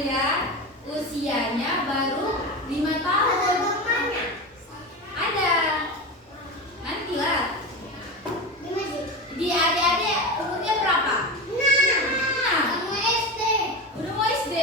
ya, usianya baru 5 tahun. Ada. Nantilah. Di adik-adik umurnya berapa? 6. Udah mau SD.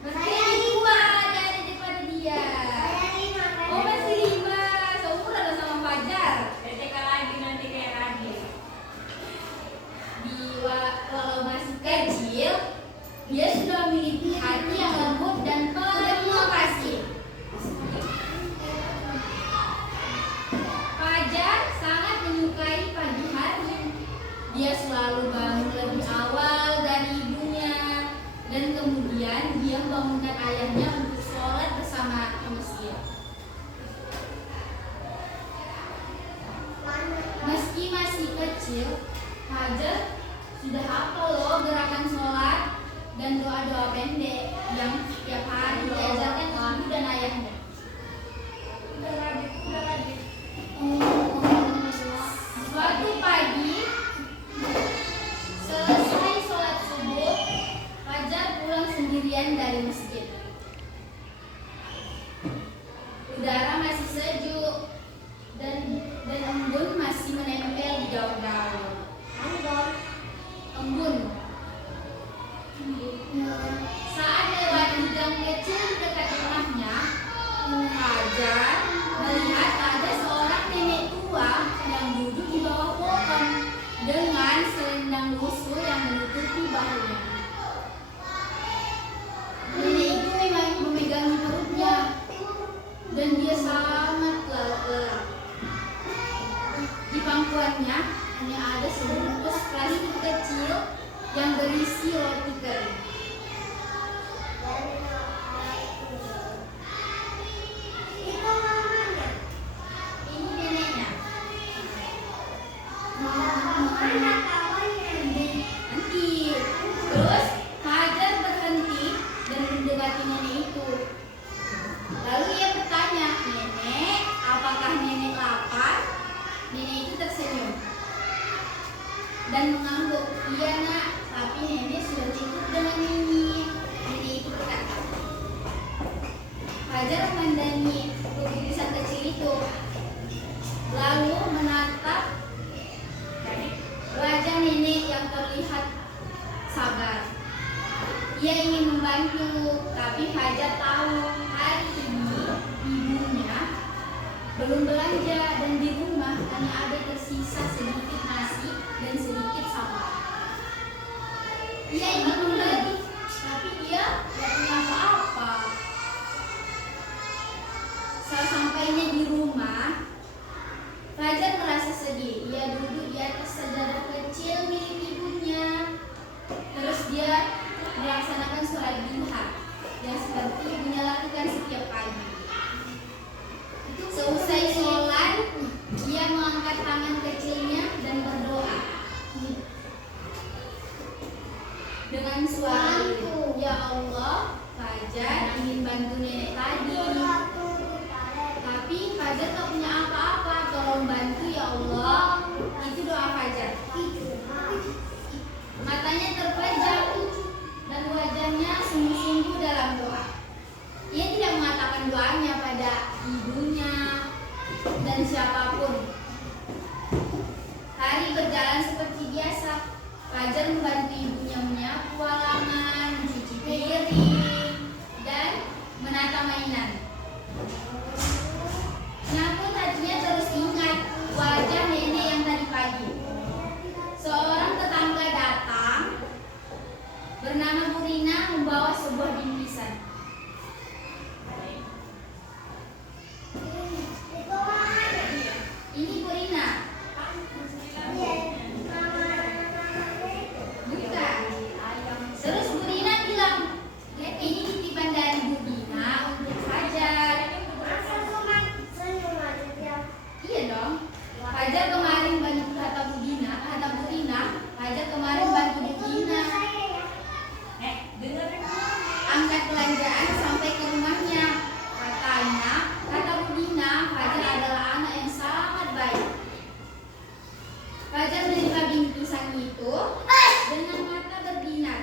Berarti lebih tua adik-adik daripada dia. Oh, masih 5. Seumuran sama Fajar. TK lagi nanti kayak Radit. Walau masih kecil, dia sudah memiliki hati yang lembut dan penuh kasih. Fajar sangat menyukai pagi hari. Dia selalu bangun lebih awal dari ibunya, dan kemudian dia membangunkan ayahnya untuk sholat bersama ke masjid. Meski masih kecil, Fajar sudah hafal loh gerakan sholat dan doa-doa pendek yang setiap hari diajarkan ibu dan ayahnya. Suatu pagi, selesai sholat subuh, Fajar pulang sendirian dari masjid. Udara masih sejuk dan embun masih menempel di daun-daun. Embun. Saat lewat gang kecil dekat rumahnya, Fajar melihat ada seorang nenek tua yang duduk di bawah pohon dengan selendang lusuh yang menutupi bahunya. Nenek itu memang memegang perutnya dan dia sangat lelah. Di pangkuannya hanya ada sebungkus plastik kecil yang berisi roti kering. Ini neneknya. Nanti. Terus Fajar berhenti dan mendekati nenek itu. Lalu ia bertanya, "Nenek, apakah nenek lapar?" Nenek itu tersenyum dan mengangguk, "Iya nak, tapi nenek sudah cukup dengan ini." Nenek itu berkata. Fajar memandangi lukisan kecil itu, lalu menatap wajah nenek yang terlihat sabar. Ia ingin membantu, tapi Fajar tahu hari ini ibunya belum belanja dan di rumah hanya ada tersisa sedikit nasi dan sedikit sambal. Ia ingin membeli, tapi dia tidak punya apa-apa. Sesampainya di rumah, Fajar merasa sedih. Ia duduk di atas sajadah kecil milik ibunya. Terus dia melaksanakan sholat duha yang seperti ibunya lakukan setiap pagi. Seusai sholat, ia mengangkat tangan kecilnya dan berdoa dengan suara lirih, "Ya Allah, Fajar ingin bantu nenek tadi, tapi Fajar tak punya apa-apa. Tolong bantu ya Allah." Itu doa Fajar. Matanya terpejam dan wajahnya sungguh-sungguh dalam doa. Ia tidak mengatakan doanya pada ibunya dan siapapun. Hari berjalan seperti biasa. Fajar membantu ibunya menyapu halaman, mencuci piring, dan menata mainan. Namun hatinya terus ingat wajah nenek yang tadi pagi. Seorang tetangga datang bernama Burina membawa sebuah bingkisan. Ini Burina. Bukan. Terus Burina bilang, "Lihat, ini titipan dari Burina untuk Fajar." Iya dong. Fajar kemarin bantu kata Burina. Fajar kemarin bantu Burina angkat belanjaan sampai ke rumahnya. Katanya, kata Burina, Fajar adalah anak yang sangat baik. Fajar menerima bingkisan itu dengan mata berbinar.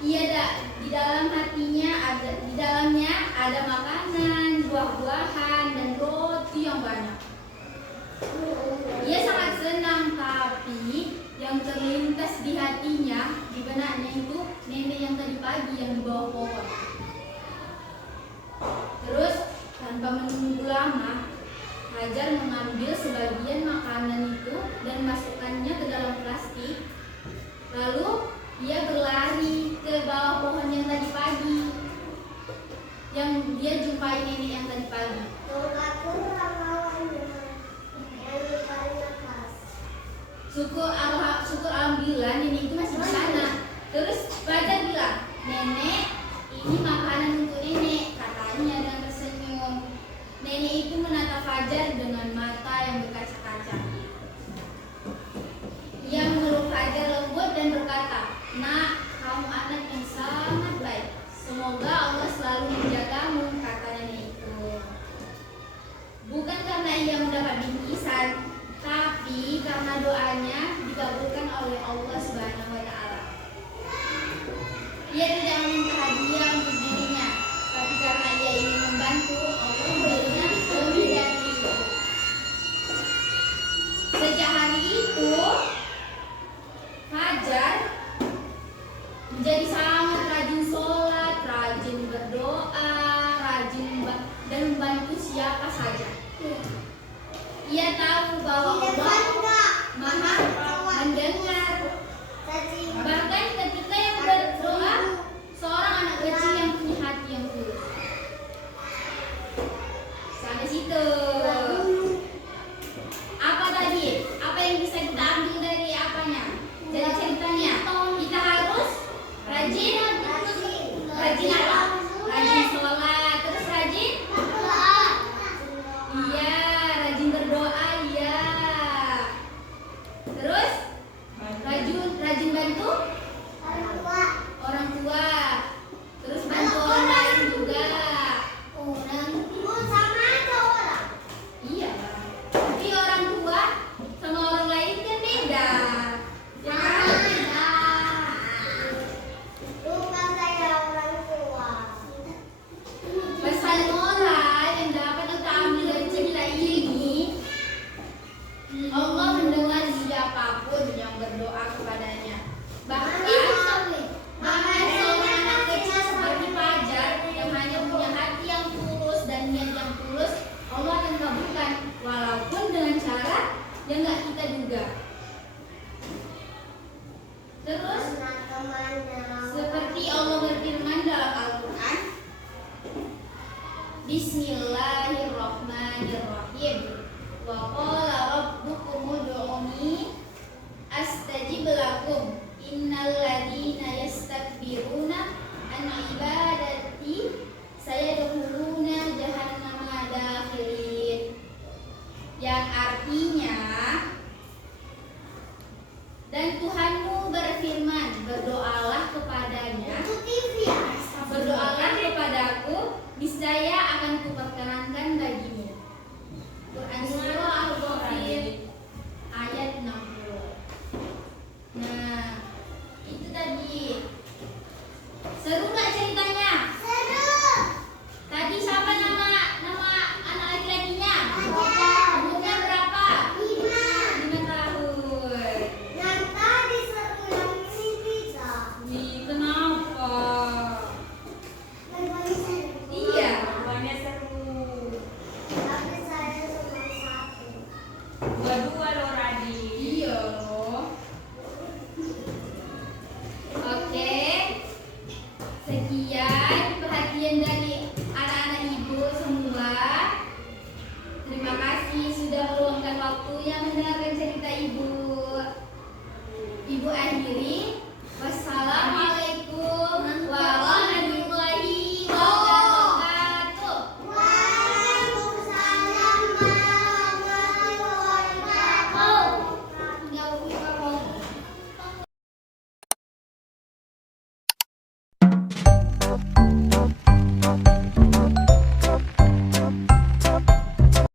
di dalam hatinya di dalamnya ada makanan, buah-buahan dan roti yang banyak. Ia sangat senang, tapi yang terlintas di hatinya, di benaknya itu nenek yang tadi pagi yang di bawah pohon. Terus tanpa menunggu lama, Hajar mengambil sebagian makanan itu dan masukkannya ke dalam plastik. Lalu ia berlari ke bawah pohon yang tadi pagi, yang dia jumpai nenek yang tadi pagi. Syukur alhamdulillah nenek itu masih di sana. Terus Fajar bilang, "Nenek, ini makanan untuk nenek," katanya dengan tersenyum. Nenek itu menatap Fajar dengan mata yang berkaca-kaca. Ia memeluk Fajar lembut dan berkata, "Nak, kamu anak yang sangat baik. Semoga Allah selalu menjagamu," kata nenek itu. Bukan karena ia mendapat bingkisan, tapi karena doanya dikabulkan oleh Allah Subhanahu wa Ta'ala. Ia tidak meminta hadiah untuk dirinya, tapi karena ia ingin membantu, Allah memberinya lebih dari itu. Sejak hari itu, Fajar menjadi sangat rajin sholat, rajin berdoa, dan membantu siapa saja. Ia tahu bahwa Allah Maha mendengar. Bahkan ketika yang berdoa seorang anak kecil yang punya hati yang tulus. Sampai situ. Apa tadi? Apa yang bisa kita ambil dari apanya? Dari ceritanya? Kita harus rajin apa? Rajin sholat. Terus rajin? Iya, rajin berdoa. Iya. Terus rajin bantu orang tua. Terus bantu orang lain juga. Iya. Tapi orang tua sama orang lain kan beda. Ya kan? Pesan moral yang dapat kita ambil dari cerita ini, Allah mendengar siapapun yang berdoa kepadanya. Bahkan seorang anak kecil seperti Fajar yang hanya punya hati yang tulus dan niat yang tulus, Allah akan kabulkan walaupun dengan cara yang nggak kita duga. Terus seperti Allah berfirman dalam Al-Quran, Bismillahirrahmanirrahim. Wa qala rabbukum ud'uni astajib lakum. Innal ladzina yastakbiruna an ibadati sayadkhuluna jahannama dakhirin. Yang artinya, dan Tuhanmu berfirman, berdoalah kepadanya, berdoalah kepadaku, niscaya akan kuperkenankan bagimu. Quran Surah Al-Ghafir ayat 60. Nah, itu tadi. Seru nggak ceritanya? Tadi siapa nama anak laki-lakinya? Umurnya berapa? 5 tahun. Ih, kenapa? Iya. Semuanya seru. Dua-dua loh Radit. Iya loh. Oke. Sekian